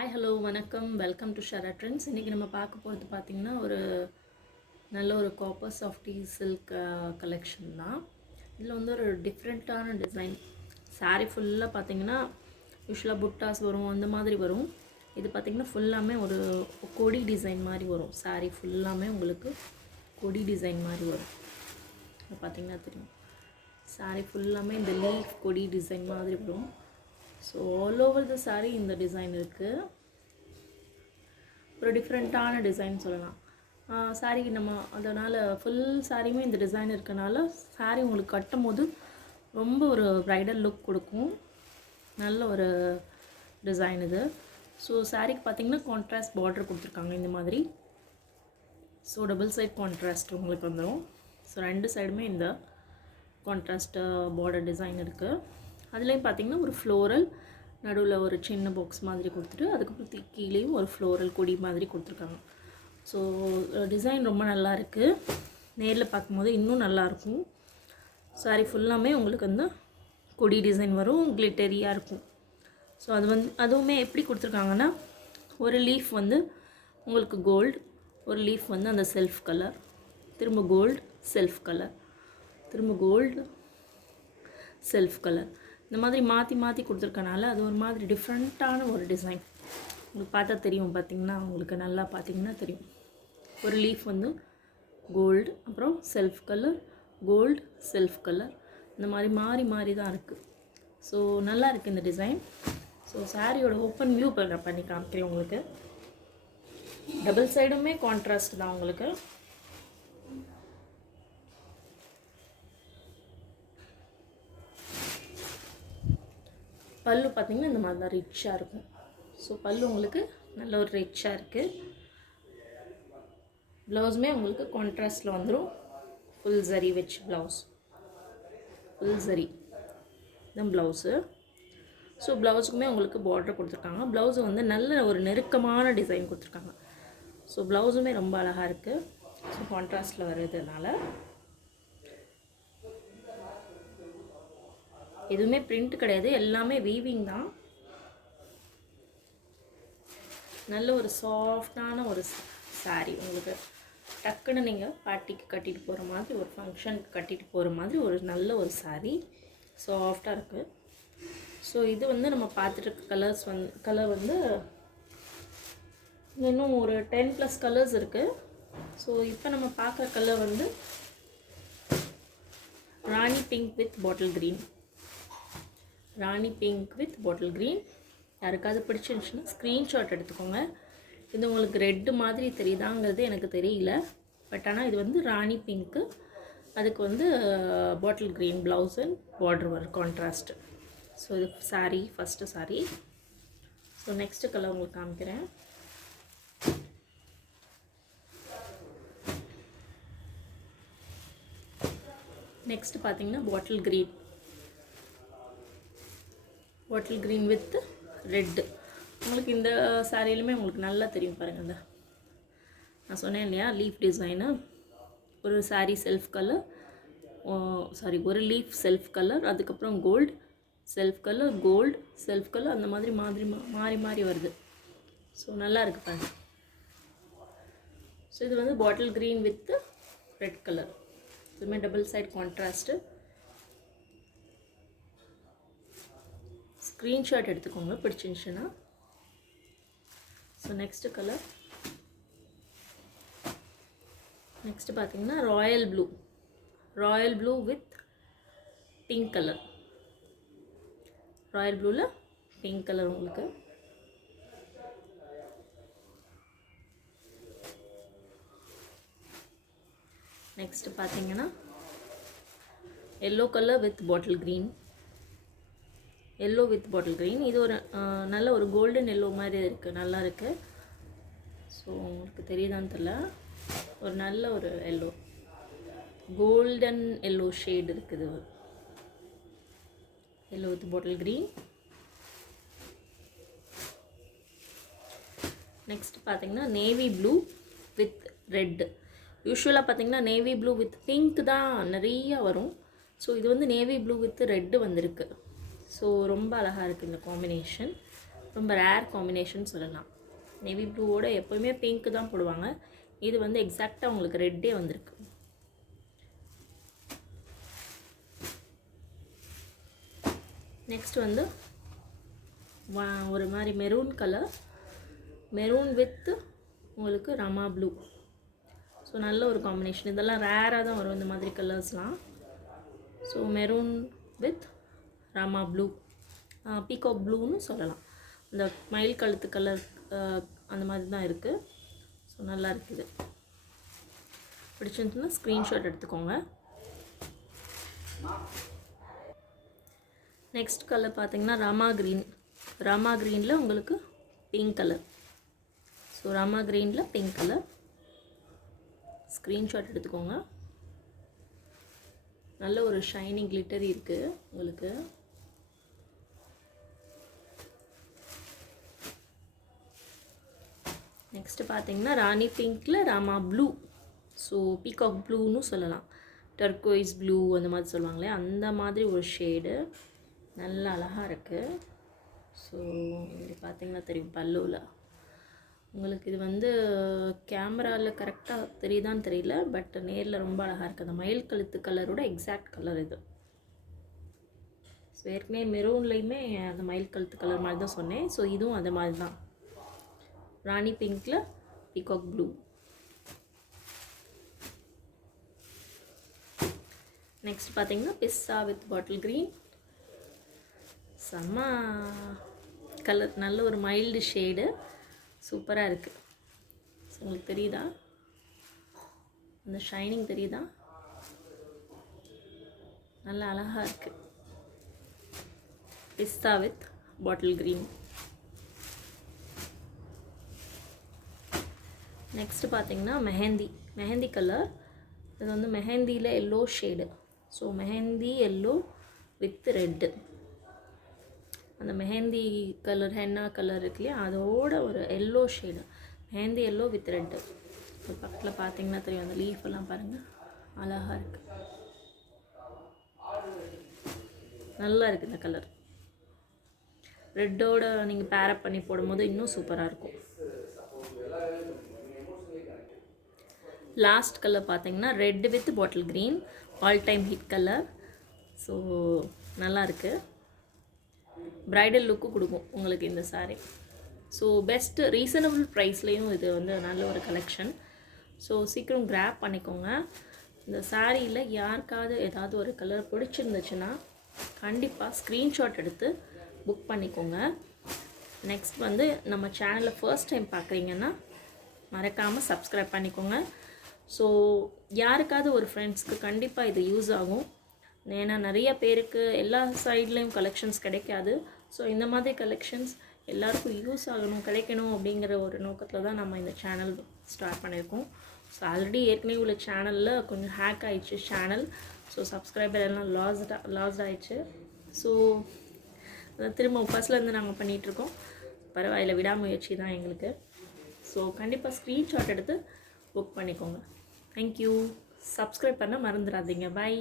Hi hello வணக்கம் welcome to ஷரா trends. இன்றைக்கி நம்ம பார்க்க போகிறது பார்த்திங்கன்னா ஒரு நல்ல ஒரு காப்பர் சாஃப்டி சில்க் கலெக்ஷன் தான். இதில் வந்து ஒரு டிஃப்ரெண்ட்டான டிசைன் சாரீ ஃபுல்லாக பார்த்திங்கன்னா யூஸ்வலாக புட்டாஸ் வரும், அந்த மாதிரி வரும். இது பார்த்திங்கன்னா ஃபுல்லாமே ஒரு கொடி டிசைன் மாதிரி வரும். சாரீ ஃபுல்லாமே உங்களுக்கு கொடி டிசைன் மாதிரி வரும். பார்த்திங்கன்னா தெரியும், சாரீ ஃபுல்லாமே இந்த லீஃப் கொடி டிசைன் மாதிரி வரும். So all over the sari இந்த டிசைன் இருக்குது. ஒரு டிஃப்ரெண்ட்டான டிசைன் சொல்லலாம். சாரீக்கு நம்ம அதனால் ஃபுல் சாரியுமே இந்த டிசைன் இருக்கனால சாரீ உங்களுக்கு கட்டும் போது ரொம்ப ஒரு ப்ரைடல் லுக் கொடுக்கும். நல்ல ஒரு டிசைன் இது. ஸோ சாரீக்கு பார்த்திங்கன்னா கான்ட்ராஸ்ட் பார்டர் கொடுத்துருக்காங்க இந்த மாதிரி. ஸோ டபுள் சைட் கான்ட்ராஸ்ட் உங்களுக்கு வந்துடும். ஸோ ரெண்டு சைடுமே இந்த கான்ட்ராஸ்ட் பார்டர் டிசைன் இருக்குது. அதுலேயும் பார்த்திங்கன்னா ஒரு ஃப்ளோரல் நடுவில் ஒரு சின்ன பாக்ஸ் மாதிரி கொடுத்துட்டு அதுக்கப்புறம் கீழேயும் ஒரு ஃப்ளோரல் கொடி மாதிரி கொடுத்துருக்காங்க. ஸோ டிசைன் ரொம்ப நல்லா இருக்குது. நேரில் பார்க்கும்போது இன்னும் நல்லாயிருக்கும். சாரி ஃபுல்லாமே உங்களுக்கு வந்து கொடி டிசைன் வரும், கிளிட்டரியாக இருக்கும். ஸோ அதுவுமே எப்படி கொடுத்துருக்காங்கன்னா, ஒரு லீஃப் வந்து உங்களுக்கு கோல்டு, ஒரு லீஃப் வந்து அந்த செல்ஃப் கலர், திரும்ப கோல்டு செல்ஃப் கலர், திரும்ப கோல்டு செல்ஃப் கலர், இந்த மாதிரி மாற்றி மாற்றி கொடுத்துருக்கனால அது ஒரு மாதிரி டிஃப்ரெண்ட்டான ஒரு டிசைன். உங்களுக்கு பார்த்தா தெரியும், பார்த்திங்கன்னா உங்களுக்கு நல்லா பார்த்திங்கன்னா தெரியும். ஒரு லீஃப் வந்து கோல்டு, அப்புறம் self colour, gold self colour, இந்த மாதிரி மாறி மாறி தான் இருக்குது. ஸோ நல்லா இருக்குது இந்த டிசைன். ஸோ சாரியோட ஓப்பன் வியூ நான் பண்ணி காமிக்கிறேன் உங்களுக்கு. டபுள் சைடுமே கான்ட்ராஸ்ட் தான் உங்களுக்கு. பல்லு பார்த்திங்கன்னா இந்த மாதிரி தான் ரிச்சாக இருக்கும். ஸோ பல்லு உங்களுக்கு நல்ல ஒரு ரிச்சாக இருக்குது. ப்ளவுஸுமே உங்களுக்கு கான்ட்ராஸ்டில் வந்துடும். ஃபுல் ஜரி வச்சு ப்ளவுஸ், ஃபுல் ஜரி தான் ப்ளவுஸு. ஸோ ப்ளவுஸுக்குமே உங்களுக்கு பார்டர் கொடுத்துருக்காங்க. ப்ளவுஸு வந்து நல்ல ஒரு நெருக்கமான டிசைன் கொடுத்துருக்காங்க. ஸோ ப்ளவுஸுமே ரொம்ப அழகாக இருக்குது. ஸோ கான்ட்ராஸ்டில் வர்றதுனால எதுவுமே பிரிண்ட் கிடையாது, எல்லாமே வீவிங் தான். நல்ல ஒரு சாஃப்டான ஒரு சாரீ. உங்களுக்கு டக்குன்னு நீங்கள் பார்ட்டிக்கு கட்டிட்டு போகிற மாதிரி, ஒரு ஃபங்க்ஷனுக்கு கட்டிட்டு போகிற மாதிரி ஒரு நல்ல ஒரு சாரீ, சாஃப்டாக இருக்குது. ஸோ இது வந்து நம்ம பார்த்துட்டு கலர் வந்து இன்னும் ஒரு 10+ கலர்ஸ் இருக்குது. ஸோ இப்போ நம்ம பார்க்குற கலர் வந்து rani pink with bottle green. Rani pink with bottle green. யாருக்காவது பிடிச்சிருந்துச்சுன்னா ஸ்க்ரீன்ஷாட் எடுத்துக்கோங்க. இது உங்களுக்கு ரெட்டு மாதிரி தெரியுதாங்கிறது எனக்கு தெரியல. பட் ஆனால் இது வந்து ராணி பிங்க்கு, அதுக்கு வந்து bottle green blouse and border வரும் கான்ட்ராஸ்ட்டு. ஸோ இது sari, first sari. So next colour உங்களுக்கு காமிக்கிறேன். நெக்ஸ்ட்டு பார்த்தீங்கன்னா bottle green, bottle green with red. உங்களுக்கு இந்த சாரியிலுமே உங்களுக்கு நல்லா தெரியும் பாருங்கள். இந்த நான் சொன்னேன் இல்லையா, லீஃப் டிசைனு. ஒரு சாரீ செல்ஃப் கலர், ஒரு லீஃப் செல்ஃப் கலர், அதுக்கப்புறம் gold self colour, gold self colour, அந்த மாதிரி மாறி மாறி வருது. ஸோ நல்லா இருக்குது பாருங்கள். ஸோ இது வந்து bottle green with red colour. இதுவுமே டபுள் சைட் கான்ட்ராஸ்ட்டு. ஸ்க்ரீன்ஷாட் எடுத்துக்கோங்க பிடிச்சிருந்துச்சுன்னா. ஸோ நெக்ஸ்ட்டு கலர், நெக்ஸ்ட்டு பார்த்தீங்கன்னா Royal blue, Royal blue with pink colour. Royal ப்ளூவில் பிங்க் கலர் உங்களுக்கு. நெக்ஸ்ட்டு பார்த்தீங்கன்னா yellow colour with bottle green, yellow with bottle green. இது ஒரு நல்ல ஒரு கோல்டன் எல்லோ மாதிரி இருக்குது, நல்லா இருக்குது. ஸோ உங்களுக்கு தெரியுதான்னு தெரியல, ஒரு நல்ல ஒரு எல்லோ, கோல்டன் எல்லோ ஷேட் இருக்குது. Yellow with bottle green. Next பார்த்தீங்கன்னா நேவி ப்ளூ வித் ரெட்டு. யூஸ்வலாக பார்த்தீங்கன்னா நேவி ப்ளூ வித் பிங்க் தான் நிறையா வரும். ஸோ இது வந்து நேவி ப்ளூ வித் ரெட்டு வந்திருக்கு. ஸோ ரொம்ப அழகாக இருக்குது இந்த காம்பினேஷன். ரொம்ப ரேர் காம்பினேஷன் சொல்லலாம். நேவி ப்ளூவோட எப்போயுமே பிங்க்கு தான் போடுவாங்க. இது வந்து எக்ஸாக்டாக உங்களுக்கு ரெட்டே வந்திருக்கு. நெக்ஸ்ட் வந்து ஒரு மாதிரி மெரூன் கலர், மெரூன் வித் உங்களுக்கு ரமா ப்ளூ. ஸோ நல்ல ஒரு காம்பினேஷன். இதெல்லாம் ரேராக தான் வரும் இந்த மாதிரி கலர்ஸ்லாம். So maroon with rama blue, peacock ப்ளூன்னு சொல்லலாம். இந்த மயில் கழுத்து கலர் அந்த மாதிரி தான் இருக்குது. ஸோ நல்லா இருக்குது. பிடிச்சிருந்துச்சுன்னா ஸ்க்ரீன்ஷாட் எடுத்துக்கோங்க. நெக்ஸ்ட் கலர் பார்த்திங்கன்னா ராமா க்ரீன். ராமா க்ரீனில் உங்களுக்கு பிங்க் கலர். ஸோ ராமா க்ரீனில் பிங்க் கலர். ஸ்க்ரீன்ஷாட் எடுத்துக்கோங்க. நல்ல ஒரு ஷைனிங் கிளிட்டர் இருக்குது உங்களுக்கு. நெக்ஸ்ட்டு பார்த்தீங்கன்னா ராணி பிங்க்கில் ராமா ப்ளூ. ஸோ பீகாக் ப்ளூன்னு சொல்லலாம். டர்கோய்ஸ் ப்ளூ அந்த மாதிரி சொல்லுவாங்களே, அந்த மாதிரி ஒரு ஷேடு. நல்ல அழகாக இருக்குது. ஸோ இது பார்த்தீங்கன்னா தெரியும் பல்லுவில் உங்களுக்கு. இது வந்து கேமராவில் கரெக்டாக தெரியுதான்னு தெரியல, பட் நேரில் ரொம்ப அழகாக இருக்குது. அந்த மயில் கழுத்து கலரோட எக்ஸாக்ட் கலர் இது. ஸோ ஏற்கனவே மெரூன்லேயுமே அந்த மயில் கழுத்து கலர் மாதிரி தான் சொன்னேன். ஸோ இதுவும் அது மாதிரி தான். ராணி பிங்க்கில் பீகாக் ப்ளூ. நெக்ஸ்ட் பார்த்தீங்கன்னா பிஸ்ஸா வித் பாட்டில் க்ரீன். செம்ம கலர், நல்ல ஒரு மைல்டு ஷேடு, சூப்பராக இருக்குது. ஸோ உங்களுக்கு தெரியுதா அந்த ஷைனிங் தெரியுதா? நல்ல அழகாக இருக்குது. பிஸ்தா வித் பாட்டில் க்ரீன். நெக்ஸ்ட் பார்த்தீங்கன்னா மெஹந்தி கலர். இது வந்து மெஹந்தியில் yellow shade. So mehndi yellow with red. அந்த மெஹந்தி கலர் ஹென்னா கலர் இருக்கு இல்லையா, அதோட ஒரு yellow shade. Mehndi yellow with red. பக்கத்தில் பார்த்தீங்கன்னா தெரியும், அந்த லீஃப் எல்லாம் பாருங்கள், அழகாக இருக்குது. நல்லா இருக்குது இந்த கலர். ரெட்டோட நீங்கள் பேரப் பண்ணி போடும்போது இன்னும் சூப்பராக இருக்கும். லாஸ்ட் கலர் பார்த்தீங்கன்னா red with bottle green, all time hit colour. So நல்லா இருக்குது. ப்ரைடல் லுக்கு கொடுக்கும் உங்களுக்கு இந்த சாரீ. ஸோ பெஸ்ட்டு ரீசனபிள் ப்ரைஸ்லேயும் இது வந்து நல்ல ஒரு கலெக்ஷன். ஸோ சீக்கிரம் கிராப் பண்ணிக்கோங்க. இந்த சாரியில் யாருக்காவது ஏதாவது ஒரு கலர் பிடிச்சிருந்துச்சுன்னா கண்டிப்பாக ஸ்க்ரீன்ஷாட் எடுத்து புக் பண்ணிக்கோங்க. நெக்ஸ்ட் வந்து நம்ம சேனலை ஃபர்ஸ்ட் டைம் பார்க்குறீங்கன்னா மறக்காமல் சப்ஸ்கிரைப் பண்ணிக்கோங்க. ஸோ யாருக்காவது ஒரு ஃப்ரெண்ட்ஸ்க்கு கண்டிப்பாக இது யூஸ் ஆகும். ஏன்னா நிறைய பேருக்கு எல்லா சைட்லேயும் கலெக்ஷன்ஸ் கிடைக்காது. ஸோ இந்த மாதிரி கலெக்ஷன்ஸ் எல்லாருக்கும் யூஸ் ஆகணும், கிடைக்கணும் அப்படிங்கிற ஒரு நோக்கத்தில் தான் நம்ம இந்த சேனல் ஸ்டார்ட் பண்ணியிருக்கோம். ஸோ ஆல்ரெடி ஏற்கனவே உள்ள சேனலில் கொஞ்சம் ஹேக் ஆகிடுச்சு சேனல். ஸோ சப்ஸ்கிரைபர் எல்லாம் லாஸ்ட் ஆகிடுச்சு. ஸோ திரும்ப ஃபர்ஸ்ட்லேருந்து நாங்கள் பண்ணிகிட்ருக்கோம். பரவாயில்ல, விடாமுயற்சி தான் எங்களுக்கு. ஸோ கண்டிப்பாக ஸ்க்ரீன்ஷாட் எடுத்து புக் பண்ணிக்கோங்க. தேங்க்யூ. சப்ஸ்கிரைப் பண்ண மறந்துடாதீங்க. பை.